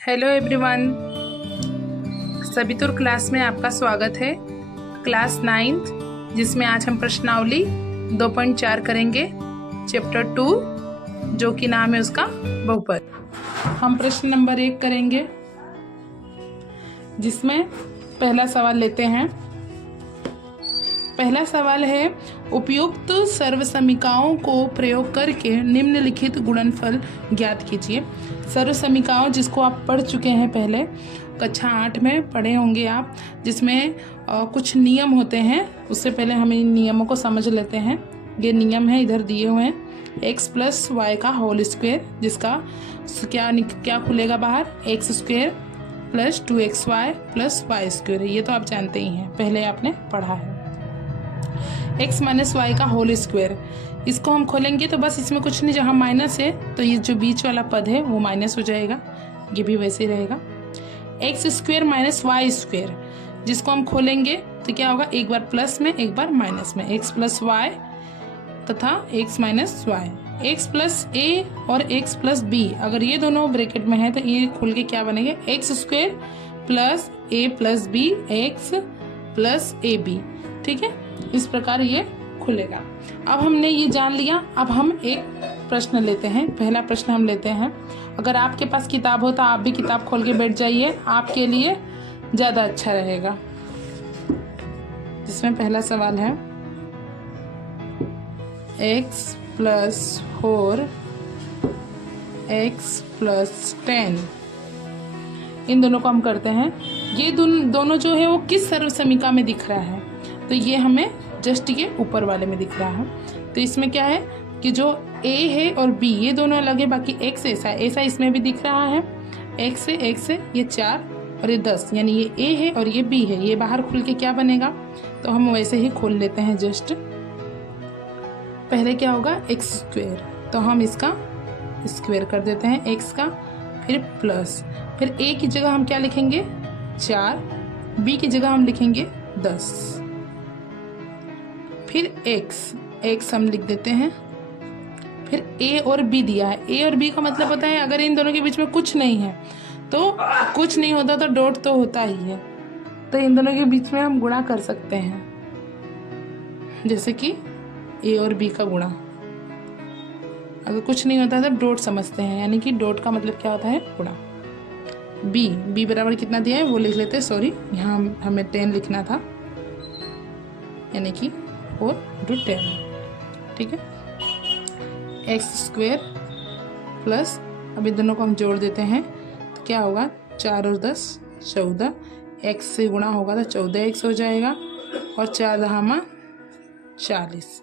Hello everyone, सबितुर class में आपका स्वागत है। क्लास 9th जिसमें आज हम प्रश्नावली 2.4 करेंगे, चैप्टर 2 जो कि नाम है उसका बहुपद। हम प्रश्न नंबर 1 करेंगे जिसमें पहला सवाल लेते हैं। पहला सवाल है, उपयुक्त सर्वसमीकाओं को प्रयोग करके निम्नलिखित गुणनफल ज्ञात कीजिए। सर्वसमीकाओं जिसको आप पढ़ चुके हैं पहले, कक्षा 8 में पढ़े होंगे आप, जिसमें कुछ नियम होते हैं। उससे पहले हम इन नियमों को समझ लेते हैं। ये नियम है, इधर दिए हुए हैं। x प्लस वाई का होल स्क्वायर, जिसका क्या खुलेगा बाहर, x square plus 2xy plus y square. ये तो आप जानते ही हैं, पहले आपने पढ़ा है। x माइनस वाई का होल स्क्वायर, इसको हम खोलेंगे तो बस इसमें कुछ नहीं, जहाँ माइनस है तो ये जो बीच वाला पद है वो माइनस हो जाएगा, ये भी वैसे ही रहेगा। X square minus y square, जिसको हम खोलेंगे तो क्या होगा, एक बार प्लस में एक बार माइनस में, एक्स प्लस वाई तथा x minus y. X plus a और एक्स प्लस बी, अगर ये दोनों ब्रैकेट में है तो ये खुल के क्या बनेगा, x square plus a plus b x plus a b. ठीक है, इस प्रकार ये खुलेगा। अब हमने ये जान लिया। अब हम एक प्रश्न लेते हैं। पहला प्रश्न हम लेते हैं, अगर आपके पास किताब हो तो आप भी किताब खोल के बैठ जाइए, आपके लिए ज़्यादा अच्छा रहेगा। जिसमें पहला सवाल है, x प्लस 4 x प्लस 10, इन दोनों को हम करते हैं। ये दोनों जो है वो किस सर्वसमीका में दिख रहा है, तो ये हमें जस्ट ये ऊपर वाले में दिख रहा है। तो इसमें क्या है कि जो a है और b ये दोनों अलग है, बाकी x ऐसा इसमें भी दिख रहा है। x है ये 4 और ये 10, यानी ये a है और ये b है। ये बाहर खुल के क्या बनेगा, तो हम वैसे ही खोल लेते हैं। जस्ट पहले क्या होगा, x स्क्वायर, तो हम इसका स्क्वायर कर देते हैं x का, फिर प्लस, फिर a की जगह हम क्या लिखेंगे 4, b की जगह हम लिखेंगे 10, फिर x हम लिख देते हैं, फिर a और b दिया है। a और b का मतलब होता है अगर इन दोनों के बीच में कुछ नहीं है, तो कुछ नहीं होता तो डॉट तो होता ही है, तो इन दोनों के बीच में हम गुणा कर सकते हैं। जैसे कि a और b का गुणा, अगर कुछ नहीं होता तो डॉट समझते हैं, यानी कि डॉट का मतलब क्या होता है, गुणा। b बराबर कितना दिया है वो लिख लेते हैं, सॉरी यहाँ हमें 10 लिखना था, यानी कि 4 × 10। ठीक है, एक्स स्क्वायर प्लस, अब इन दोनों को हम जोड़ देते हैं तो क्या होगा, 4 और 10 14, एक्स से गुणा होगा तो 14x हो जाएगा, और 4 दहामा 40।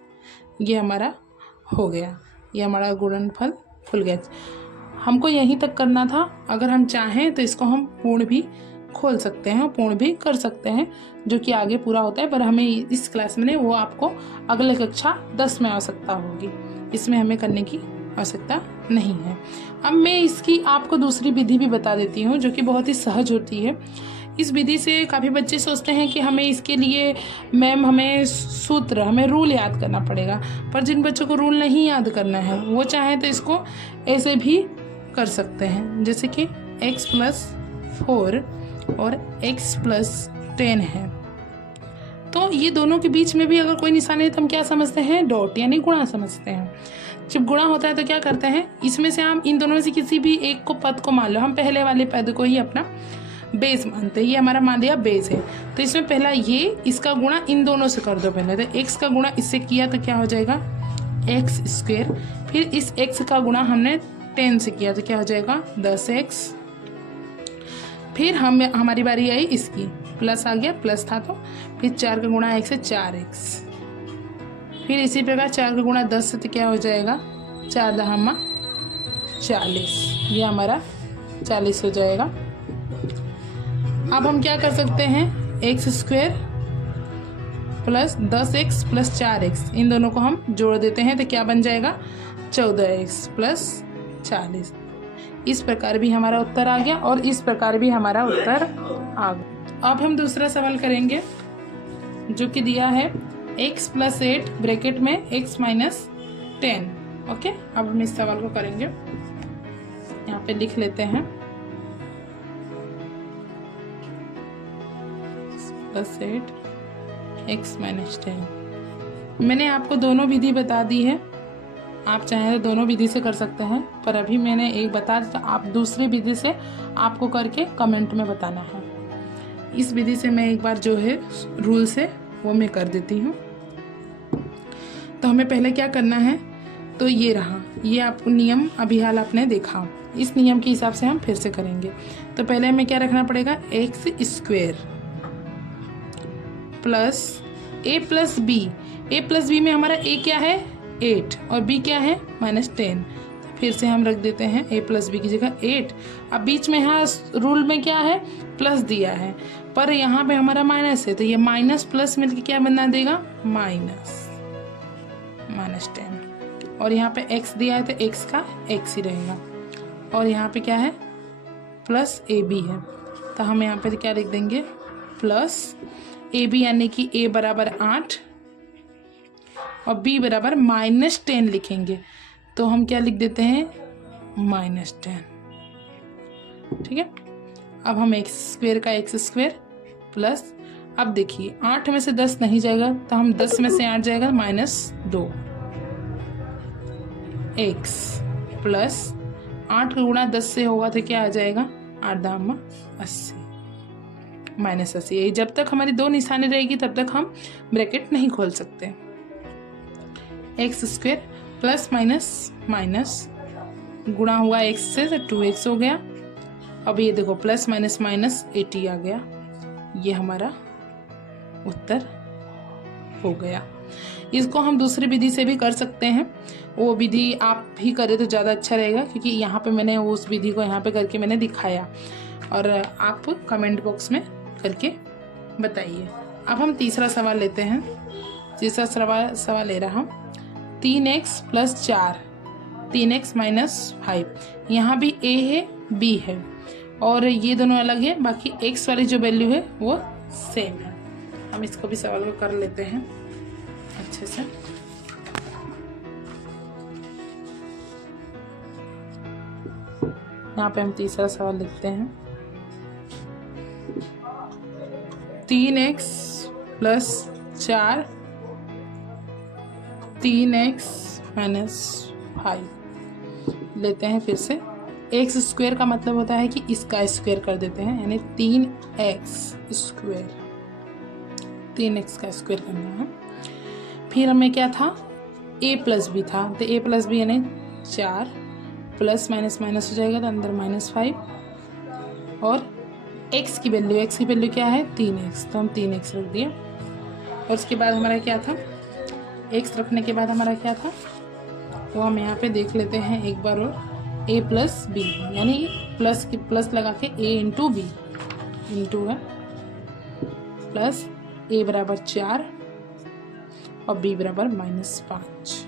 ये हमारा हो गया, ये हमारा गुणनफल खुल गया। हमको यहीं तक करना था। अगर हम चाहें तो इसको हम पूर्ण भी खोल सकते हैं, पूर्ण भी कर सकते हैं, जो कि आगे पूरा होता है, पर हमें इस क्लास में वो आपको अगले कक्षा 10 में आवश्यकता होगी, इसमें हमें करने की आवश्यकता नहीं है। अब मैं इसकी आपको दूसरी विधि भी बता देती हूँ, जो कि बहुत ही सहज होती है। इस विधि से काफ़ी बच्चे सोचते हैं कि हमें इसके लिए मैम हमें सूत्र, हमें रूल याद करना पड़ेगा, पर जिन बच्चों को रूल नहीं याद करना है वो चाहे तो इसको ऐसे भी कर सकते हैं। जैसे कि x प्लस 4 और x प्लस 10 है, तो ये दोनों के बीच में भी अगर कोई निशान है तो हम क्या समझते हैं, डॉट, यानी गुणा समझते हैं। जब गुणा होता है तो क्या करते हैं, इसमें से हम इन दोनों में से किसी भी एक को पद को मान लो, हम पहले वाले पद को ही अपना बेस मानते हैं। ये हमारा मान लिया बेस है, तो इसमें पहला ये, इसका गुणा इन दोनों से कर दो पहले, तो x का गुणा इससे किया तो क्या हो जाएगा, एक्स स्क्वायर, फिर इस x का गुणा हमने 10 से किया तो क्या हो जाएगा 10x, फिर हमारी बारी आई इसकी, प्लस आ गया, प्लस था तो फिर 4 का गुणा x से 4x, फिर इसी प्रकार 4 का गुणा 10 से तो क्या हो जाएगा 4 दहामा 40, ये हमारा 40 हो जाएगा। अब हम क्या कर सकते हैं, x square plus 10x plus 4x, इन दोनों को हम जोड़ देते हैं तो क्या बन जाएगा 14x प्लस 40। इस प्रकार भी हमारा उत्तर आ गया और इस प्रकार भी हमारा उत्तर आ गया। अब हम दूसरा सवाल करेंगे, जो कि दिया है x प्लस 8 ब्रैकेट में x माइनस 10। ओके, अब हम इस सवाल को करेंगे, यहाँ पे लिख लेते हैं। Plus 8 x minus 10। मैंने आपको दोनों विधि बता दी है, आप चाहें तो दोनों विधि से कर सकते हैं, पर अभी मैंने एक बता दी तो आप दूसरी विधि से आपको करके कमेंट में बताना है। इस विधि से मैं एक बार जो है रूल से वो मैं कर देती हूँ। तो हमें पहले क्या करना है, तो ये रहा, ये आपको नियम अभी हाल आपने देखा, इस नियम के हिसाब से हम फिर से करेंगे। तो पहले हमें क्या रखना पड़ेगा, x square plus a plus B. A plus B में हमारा ए क्या है 8 और बी क्या है -10। फिर से हम रख देते हैं ए प्लस बी की जगह 8। अब बीच में यहाँ रूल में क्या है प्लस दिया है, पर यहाँ पे हमारा माइनस है, तो ये माइनस प्लस मिलके क्या बना देगा -10। और यहाँ पे x दिया है तो x का x ही रहेगा, और यहाँ पे क्या है प्लस ए बी है, तो हम यहाँ पे क्या लिख देंगे प्लस ए बी, यानी कि a बराबर 8 और b बराबर -10 लिखेंगे, तो हम क्या लिख देते हैं -10। ठीक है, अब हम एक्स स्क्वेयर का एक्स स्क्वेयर प्लस, अब देखिए 8 में से 10 नहीं जाएगा तो हम 10 में से 8 जाएगा -2 एक्स प्लस 8 का गुणा 10 से होगा तो क्या आ जाएगा 8 दाम 80 -80। यही जब तक हमारी दो निशानी रहेगी तब तक हम ब्रैकेट नहीं खोल सकते। X square plus minus minus गुणा हुआ x से तो 2x हो गया। अब ये देखो प्लस माइनस माइनस 80 आ गया, ये हमारा उत्तर हो गया। इसको हम दूसरी विधि से भी कर सकते हैं, वो विधि आप भी करें तो ज़्यादा अच्छा रहेगा, क्योंकि यहाँ पे मैंने उस विधि को यहाँ पे करके मैंने दिखाया, और आप कमेंट बॉक्स में करके बताइए। अब हम तीसरा सवाल लेते हैं। तीसरा सवाल ले रहा हूँ 3x प्लस 4 3x माइनस 5। यहाँ भी a है b है और ये दोनों अलग है, बाकी x वाली जो वैल्यू है वो सेम है। हम इसको भी सवाल को कर लेते हैं अच्छे से। यहाँ पे हम तीसरा सवाल लिखते हैं 3x प्लस 4 3x माइनस 5 लेते हैं। फिर से एक्स स्क्वायर का मतलब होता है कि इसका स्क्वायर कर देते हैं, यानी 3x स्क्वायर, 3x का स्क्वायर करना है। फिर हमें क्या था a प्लस बी था, तो a प्लस बी यानी 4 प्लस माइनस माइनस हो जाएगा तो अंदर -5, और x की वैल्यू क्या है 3x, तो हम 3x रख दिया। और उसके बाद हमारा क्या था, x रखने के बाद हमारा क्या था वो हम यहाँ पे देख लेते हैं एक बार और, a प्लस बी, यानी प्लस लगा के a इंटू बी इंटू है प्लस a बराबर 4 और b बराबर -5।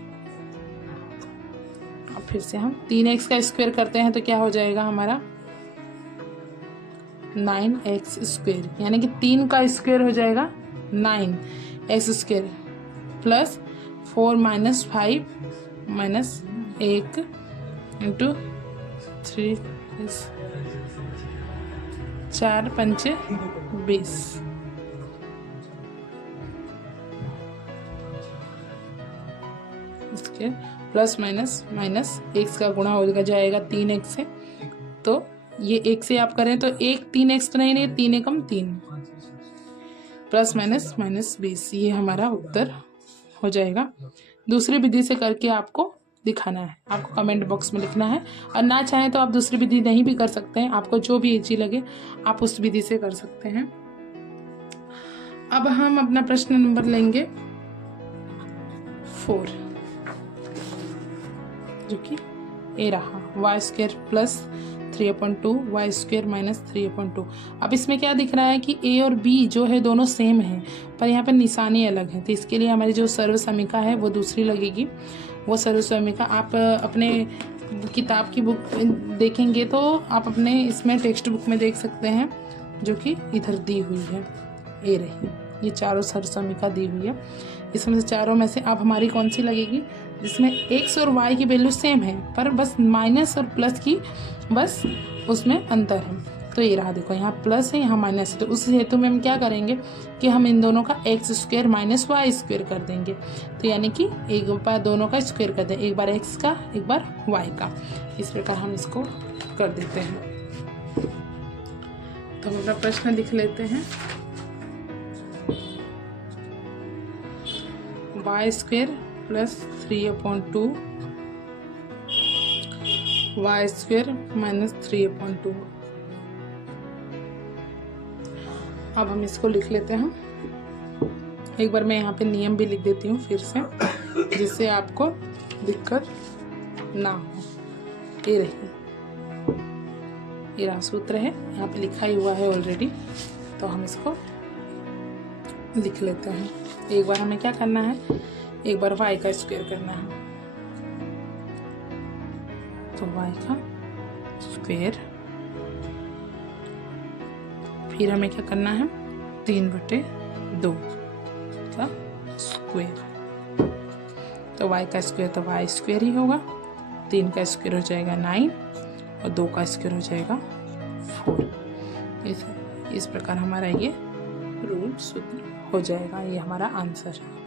अब फिर से हम 3x का स्क्वायर करते हैं तो क्या हो जाएगा हमारा 9x स्क्वायर, यानी कि 3 का स्क्वायर हो जाएगा 9x square plus 4 minus 5 minus 1 into 3 4 5 20। इसके प्लस माइनस माइनस x का गुणा हो जाएगा 3x से, तो ये 1 से आप करें तो 3x तो नहीं 3 एकम 3 प्लस माइनस माइनस 20, ये हमारा उत्तर हो जाएगा। दूसरी विधि से करके आपको दिखाना है, आपको कमेंट बॉक्स में लिखना है, और ना चाहें तो आप दूसरी विधि नहीं भी कर सकते हैं, आपको जो भी इजी लगे आप उस विधि से कर सकते हैं। अब हम अपना प्रश्न नंबर लेंगे 4, जो कि ए रहा y square plus 3/2 y square minus 3/2। अब इसमें क्या दिख रहा है कि ए और बी जो है दोनों सेम है, पर यहाँ पर निशानी अलग है, तो इसके लिए हमारी जो सर्व समीका है वो दूसरी लगेगी। वो सर्व समीका आप अपने किताब की बुक देखेंगे तो आप अपने इसमें टेक्स्ट बुक में देख सकते हैं, जो कि इधर दी हुई है, ए रही, ये चारों सर्व समीका दी हुई है। इसमें से चारों में से अब हमारी कौन सी लगेगी, जिसमें x और y की वैल्यू सेम है, पर बस माइनस और प्लस की बस उसमें अंतर है। तो ये रहा, देखो यहाँ प्लस है यहाँ माइनस है, तो उस हेतु में हम क्या करेंगे कि हम इन दोनों का x square minus y square कर देंगे। तो यानी कि एक बार दोनों का स्क्वायर कर दें, एक बार एक्स का एक बार वाई का। इस प्रकार हम इसको कर देते हैं। तो हम अपना प्रश्न लिख लेते हैं। Y square plus 3/2 y square minus 3/2। अब हम इसको लिख लेते हैं। एक बार मैं यहाँ पे नियम भी लिख देती हूँ फिर से, जिससे आपको दिक्कत ना हो। ये रही, ये रहा सूत्र है, यहाँ पे लिखा ही हुआ है ऑलरेडी। तो हम इसको लिख लेते हैं। एक बार हमें क्या करना है, एक बार y का स्क्वायर करना है। तो y का स्क्वायर, फिर हमें क्या करना है 3/2 का स्क्वायर। तो y का स्क्वायर तो y स्क्वायर ही होगा, 3 का स्क्वायर हो जाएगा 9 और 2 का स्क्वायर हो जाएगा 4। इस प्रकार हमारा ये रूल सूत्र हो जाएगा। ये हमारा आंसर है।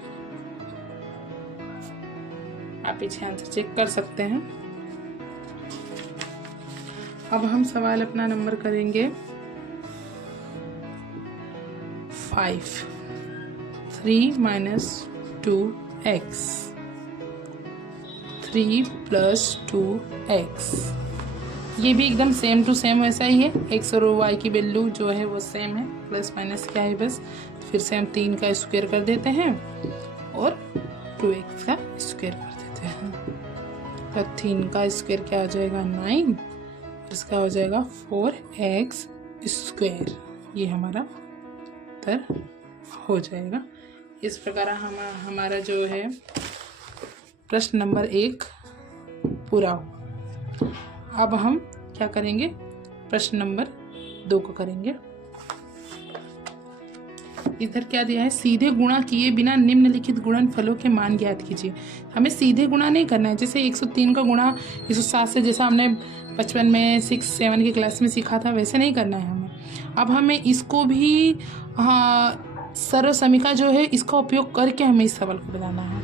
आप पीछे आंसर चेक कर सकते हैं। अब हम सवाल अपना नंबर करेंगे 5। 3 - 2x 3 + 2x। ये भी एकदम सेम टू सेम वैसा ही है। x और y की वैल्यू जो है वो सेम है, प्लस माइनस क्या है बस। फिर से हम 3 का स्क्वायर कर देते हैं और 2x का स्क्वायर कर देते हैं। तो 3 का स्क्वायर क्या हो जाएगा 9, इसका हो जाएगा 4x स्क्वायर। ये हमारा उत्तर हो जाएगा। इस प्रकार हमारा जो है प्रश्न नंबर 1 पूरा हो। अब हम क्या करेंगे, प्रश्न नंबर 2 को करेंगे। इधर क्या दिया है, सीधे गुणा किए बिना निम्नलिखित गुणनफलों के मान ज्ञात कीजिए। हमें सीधे गुणा नहीं करना है। जैसे 103 का गुणा 107 से, जैसा हमने बचपन में 6-7 की क्लास में सीखा था, वैसे नहीं करना है हमें। अब हमें इसको भी सर्वसमीका जो है इसका उपयोग करके हमें इस सवाल को बनाना है।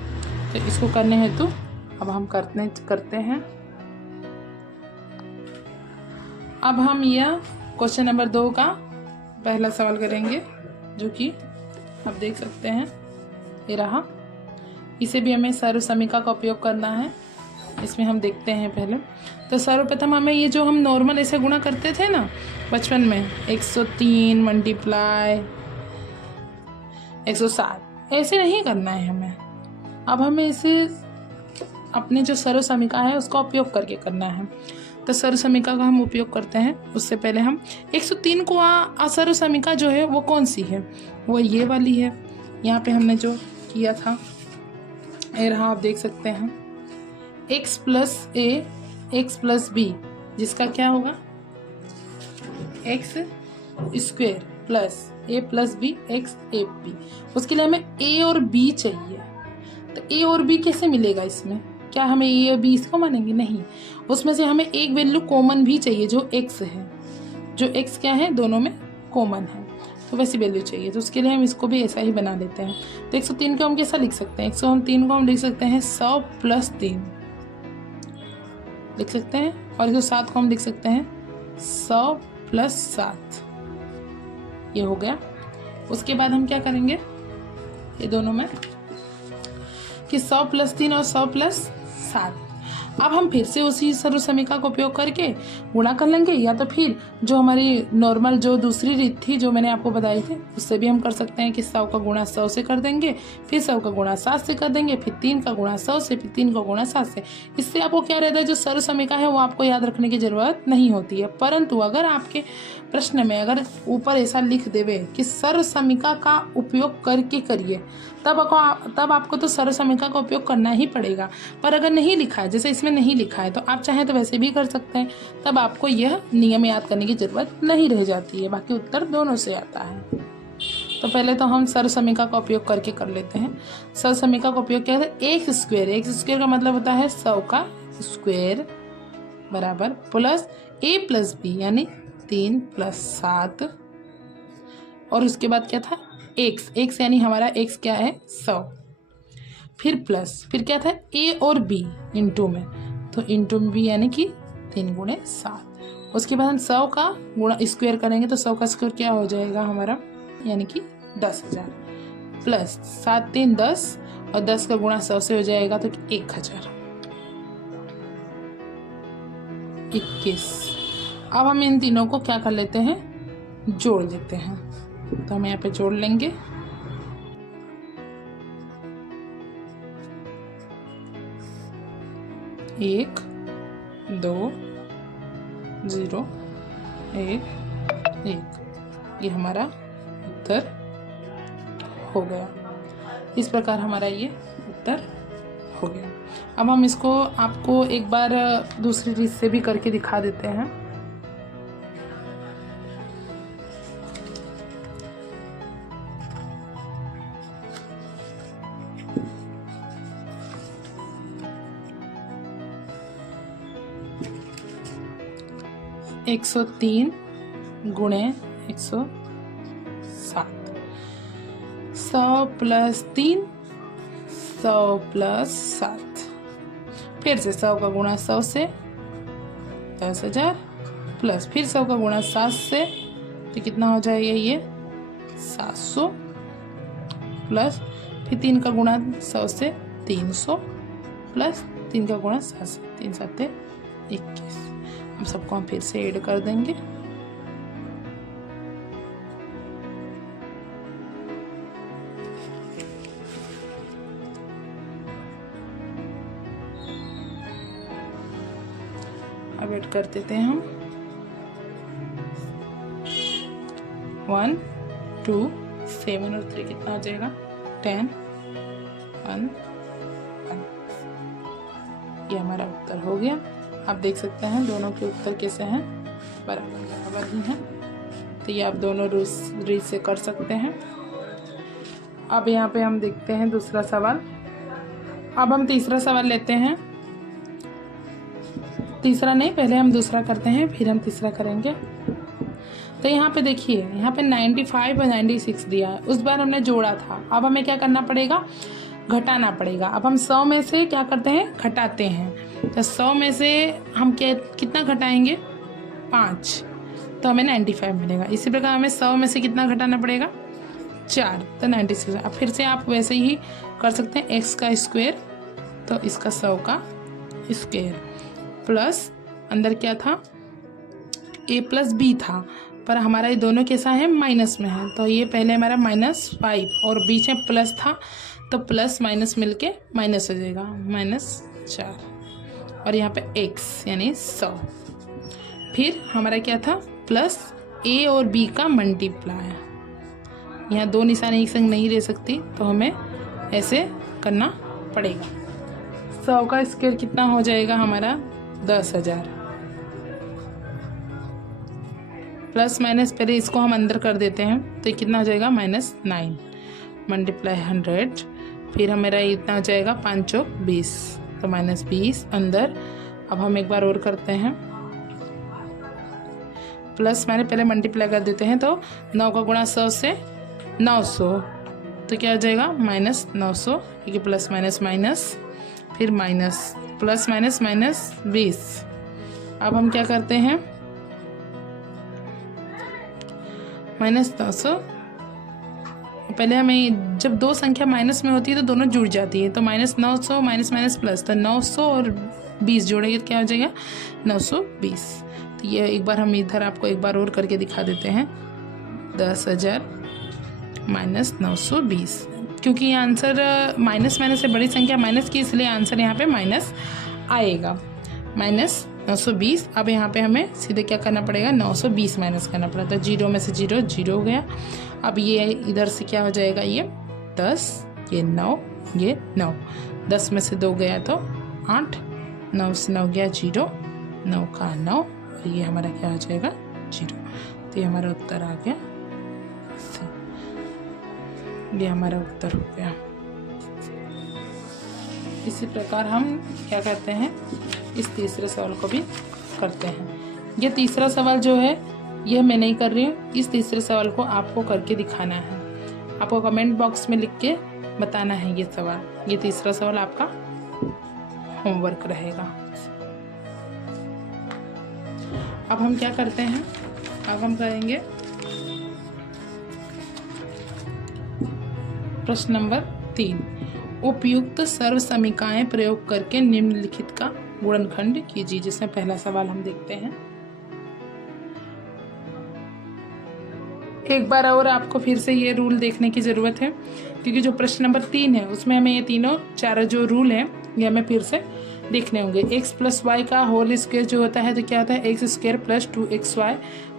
तो इसको करने हेतु अब हम करते हैं। अब हम यह क्वेश्चन नंबर 2 का पहला सवाल करेंगे, जो कि आप देख सकते हैं ये रहा। इसे भी हमें सर्वसमीका का उपयोग करना है। इसमें हम देखते हैं पहले। तो सर्वप्रथम हमें ये जो हम नॉर्मल ऐसे गुणा करते थे ना बचपन में, 103 मल्टीप्लाई 107, ऐसे नहीं करना है हमें। अब हमें इसे अपने जो सर्वसमीका है उसका उपयोग करके करना है। तो सर्वसमीका का हम उपयोग करते हैं। उससे पहले हम 103 को सर्वसमीका जो है वो कौन सी है, वो ये वाली है। यहाँ पे हमने जो किया था ये रहा, आप देख सकते हैं x + a x + b, जिसका क्या होगा x square plus a + b x a b। उसके लिए हमें a और b चाहिए। तो a और b कैसे मिलेगा इसमें, क्या हमें a और b इसको मानेंगे, नहीं। उसमें से हमें एक वैल्यू कॉमन भी चाहिए जो x है, जो x क्या है दोनों में कॉमन है, तो वैसी वैल्यू चाहिए। तो उसके लिए हम इसको भी ऐसा ही बना लेते हैं। तो 103 को हम कैसा लिख सकते हैं, 103 को हम लिख सकते हैं 100 + 3 लिख सकते हैं, और 107 को हम लिख सकते हैं 100 + 7। ये हो गया। उसके बाद हम क्या करेंगे, ये दोनों में कि 100 + 3 और 100 + 7। अब हम फिर से उसी सर्वसमीका का उपयोग करके गुणा कर लेंगे, या तो फिर जो हमारी नॉर्मल जो दूसरी रीत थी जो मैंने आपको बताई थी उससे भी हम कर सकते हैं कि 100 का गुणा 100 से कर देंगे, फिर 100 का गुणा 7 से कर देंगे, फिर 3 का गुणा 100 से, फिर 3 का गुणा 7 से। इससे आपको क्या रहता है, जो सर्वसमीका है वो आपको याद रखने की जरूरत नहीं होती है। परंतु अगर आपके प्रश्न में अगर ऊपर ऐसा लिख देवे कि सर्वसमीका का उपयोग करके करिए, तब आपको तो सर्वसमीका का उपयोग करना ही पड़ेगा। पर अगर नहीं लिखा है, जैसे इसमें नहीं लिखा है, तो आप चाहें तो वैसे भी कर सकते हैं। तब आपको यह नियम याद करने की जरूरत नहीं रह जाती है, बाकी उत्तर दोनों से आता है। तो पहले तो हम सर्वसमीका का उपयोग करके कर लेते हैं। सर्वसमीका का उपयोग क्या है, x स्क्वायर का मतलब होता है 100 का स्क्वायर बराबर प्लस a + b यानी 3 + 7 और उसके बाद क्या था x यानी हमारा x क्या है 100, फिर प्लस, फिर क्या था a और b इंटू में, तो इंटू में भी यानी कि 3 × 7। उसके बाद हम 100 का गुणा स्क्वायर करेंगे तो 100 का स्क्वायर क्या हो जाएगा हमारा यानी कि 10,000 प्लस 7 × 3 = 10 और 10 का गुणा 100 से हो जाएगा तो 1000 21। अब हम इन तीनों को क्या कर लेते हैं जोड़ लेते हैं, तो हम यहाँ पे जोड़ लेंगे 1 2 0 1 1, ये हमारा उत्तर हो गया। इस प्रकार हमारा ये उत्तर हो गया। अब हम इसको आपको एक बार दूसरी रीत से भी करके दिखा देते हैं। एक 103 गुणे 107, 100 + 3 100 + 7, फिर से 100 का गुणा 100 से 10,000 प्लस फिर 100 का गुणा 7 से, तो कितना हो जाएगा ये 700 प्लस फिर 3 का गुणा 100 से 300 प्लस 3 का गुणा 7 से 3 × 7 = 21। हम सबको हम फिर से ऐड कर देंगे। अब ऐड कर देते हैं हम 1 2 7 और 3 कितना हो जाएगा 10 1 1। ये हमारा उत्तर हो गया। आप देख सकते हैं दोनों के उत्तर कैसे हैं, बराबर ही हैं। तो ये आप दोनों रीत से कर सकते हैं। अब यहाँ पे हम देखते हैं दूसरा सवाल। अब हम तीसरा सवाल लेते हैं। तीसरा नहीं, पहले हम दूसरा करते हैं फिर हम तीसरा करेंगे। तो यहाँ पे देखिए, यहाँ पे 95 और 96 दिया है। उस बार हमने जोड़ा था, अब हमें क्या करना पड़ेगा घटाना पड़ेगा। अब हम 100 में से क्या करते हैं घटाते हैं। तो 100 में से हम कितना घटाएंगे 5, तो हमें 95 मिलेगा। इसी प्रकार हमें 100 में से कितना घटाना पड़ेगा 4, तो 96। अब फिर से आप वैसे ही कर सकते हैं x का स्क्वायर, तो इसका 100 का स्क्वायर प्लस अंदर क्या था a + b था, पर हमारा ये दोनों कैसा है माइनस में है, तो ये पहले हमारा -5 और बीच में प्लस था, तो प्लस माइनस मिलके माइनस हो जाएगा -4 और यहाँ पे x यानी 100। फिर हमारा क्या था प्लस a और b का मल्टीप्लाई। यहाँ दो निशानी एक संग नहीं रह सकती, तो हमें ऐसे करना पड़ेगा। 100 का स्क्वायर कितना हो जाएगा हमारा 10,000 प्लस माइनस, पहले इसको हम अंदर कर देते हैं, तो ये कितना हो जाएगा -9 मल्टीप्लाई 100। फिर हमारा इतना हो जाएगा 5 × 4 = 20, तो -20 अंदर। अब हम एक बार और करते हैं, प्लस मैंने पहले मल्टीप्लाई कर देते हैं, तो 9 का गुणा 100 से 900, तो क्या हो जाएगा -900, क्योंकि प्लस माइनस माइनस फिर माइनस प्लस माइनस -20। अब हम क्या करते हैं -900, पहले हमें जब दो संख्या माइनस में होती है तो दोनों जुड़ जाती है, तो -900 माइनस माइनस प्लस, तो 900 और 20 जोड़ेंगे तो क्या हो जाएगा 920। तो ये एक बार हम इधर आपको एक बार और करके दिखा देते हैं 10,000 -920, क्योंकि ये आंसर माइनस माइनस से बड़ी संख्या माइनस की, इसलिए आंसर यहाँ पे माइनस आएगा -920। अब यहाँ पे हमें सीधे क्या करना पड़ेगा 920 माइनस करना पड़ेगा, तो 0 में से 0 0 हो गया। अब ये इधर से क्या हो जाएगा ये 10, ये 9, ये 9, 10 में से 2 गया तो 8, 9 से 9 गया 0, 9 का 9, और ये हमारा क्या हो जाएगा 0। तो ये हमारा उत्तर आ गया, ये हमारा उत्तर हो गया। इसी प्रकार हम क्या करते हैं इस तीसरे सवाल को भी करते हैं। ये तीसरा सवाल जो है यह मैं नहीं कर रही हूँ। इस तीसरे सवाल को आपको करके दिखाना है। आपको कमेंट बॉक्स में लिख के बताना है ये सवाल। ये तीसरा सवाल आपका होमवर्क रहेगा। अब हम क्या करते हैं, अब हम करेंगे प्रश्न नंबर 3। उपयुक्त सर्वसमीकाएं प्रयोग करके निम्नलिखित का गुणनखंड कीजिए। जिसमें पहला सवाल हम देखते हैं। एक बार और आपको फिर से ये रूल देखने की ज़रूरत है, क्योंकि जो प्रश्न नंबर 3 है उसमें हमें ये तीनों चारों जो रूल हैं ये हमें फिर से देखने होंगे। x प्लस वाई का होल स्क्वायर जो होता है तो क्या होता है x square plus 2xy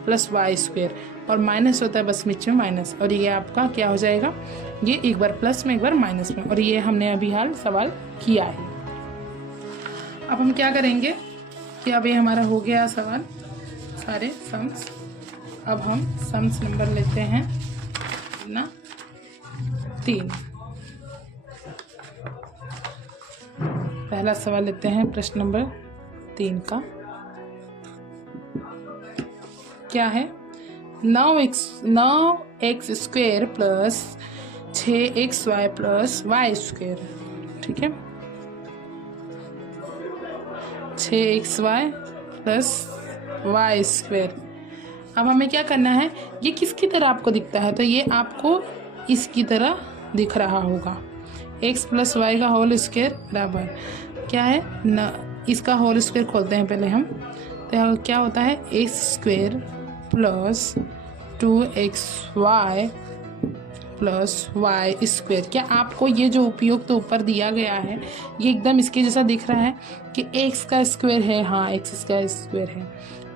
plus y square, और माइनस होता है बस बीच में माइनस, और ये आपका क्या हो जाएगा, ये एक बार प्लस में एक बार माइनस में, और ये हमने अभी हाल सवाल किया है। अब हम क्या करेंगे कि अब ये हमारा हो गया सवाल सारे सम्स। अब हम सम्स नंबर लेते हैं ना 3। पहला सवाल लेते हैं प्रश्न नंबर 3 का। क्या है, 9x square plus 6xy plus y square. ठीक है, 6xy प्लस वाई स्क्वायर। अब हमें क्या करना है, ये किसकी तरह आपको दिखता है, तो ये आपको इसकी तरह दिख रहा होगा। x प्लस वाई का होल स्क्वायर बराबर क्या है न, इसका होल स्क्वायर खोलते हैं पहले हम। तो क्या होता है x square plus 2xy plus y square. क्या आपको ये जो उपयोग तो ऊपर दिया गया है ये एकदम इसके जैसा दिख रहा है कि x का स्क्वायर है, हाँ x का स्क्वायर है,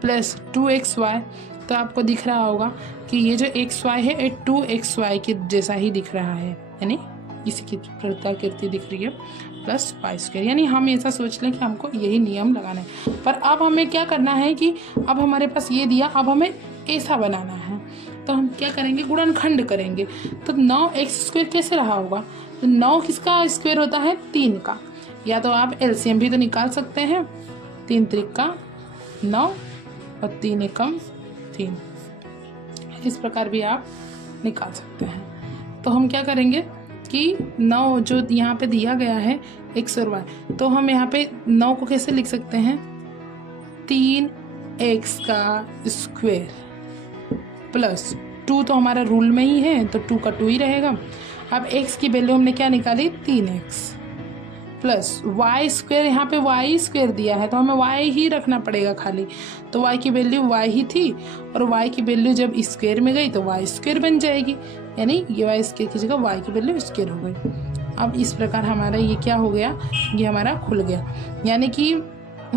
प्लस 2xy, तो आपको दिख रहा होगा कि ये जो xy है ये 2xy के जैसा ही दिख रहा है, यानी इसी की प्रकृति दिख रही है, प्लस वाई स्क्वायर। यानी हम ऐसा सोच लें कि हमको यही नियम लगाना है। पर अब हमें क्या करना है कि अब हमारे पास ये दिया, अब हमें ऐसा बनाना है, तो हम क्या करेंगे, गुणनखंड करेंगे। तो 9x स्क्वायर कैसे रहा होगा, तो 9 किसका स्क्वायर होता है 3 का, या तो आप एलसीएम भी तो निकाल सकते हैं, 3 त्रिका 9 और 3 एकम 3, इस प्रकार भी आप निकाल सकते हैं। तो हम क्या करेंगे कि 9 जो यहाँ पे दिया गया है x और y, तो हम यहाँ पे 9 को कैसे लिख सकते हैं, 3x का स्क्वायर प्लस 2, तो हमारा रूल में ही है तो 2 का 2 ही रहेगा। अब x की वैल्यू हमने क्या निकाली 3x प्लस वाई स्क्वायर, यहाँ पे वाई स्क्वायर दिया है तो हमें वाई ही रखना पड़ेगा खाली, तो वाई की वैल्यू वाई ही थी, और वाई की वैल्यू जब स्क्वायर में गई तो वाई स्क्वायर बन जाएगी, यानी ये वाई स्क्वायर की जगह वाई की वैल्यू स्क्वायर हो गई। अब इस प्रकार हमारा ये क्या हो गया, ये हमारा खुल गया। यानी कि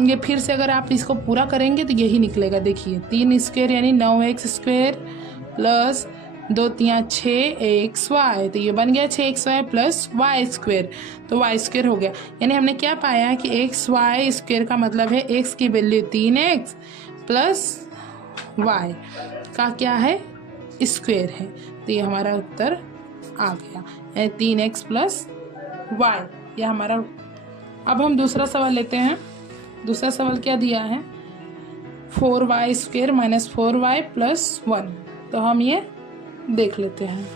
ये फिर से अगर आप इसको पूरा करेंगे तो यही निकलेगा, देखिए 3 स्क्वायर यानी 9x स्क्वायर प्लस 2 3 6xy, तो ये बन गया 6xy प्लस वाई स्क्वायर, तो वाई स्क्वायर हो गया। यानी हमने क्या पाया कि xy स्क्वायर का मतलब है x की वैल्यू 3x प्लस y का क्या है स्क्वायर है, तो ये हमारा उत्तर आ गया, यानी 3x प्लस y, यह हमारा। अब हम दूसरा सवाल लेते हैं। दूसरा सवाल क्या दिया है, 4y square minus 4y plus 1, तो हम ये देख लेते हैं।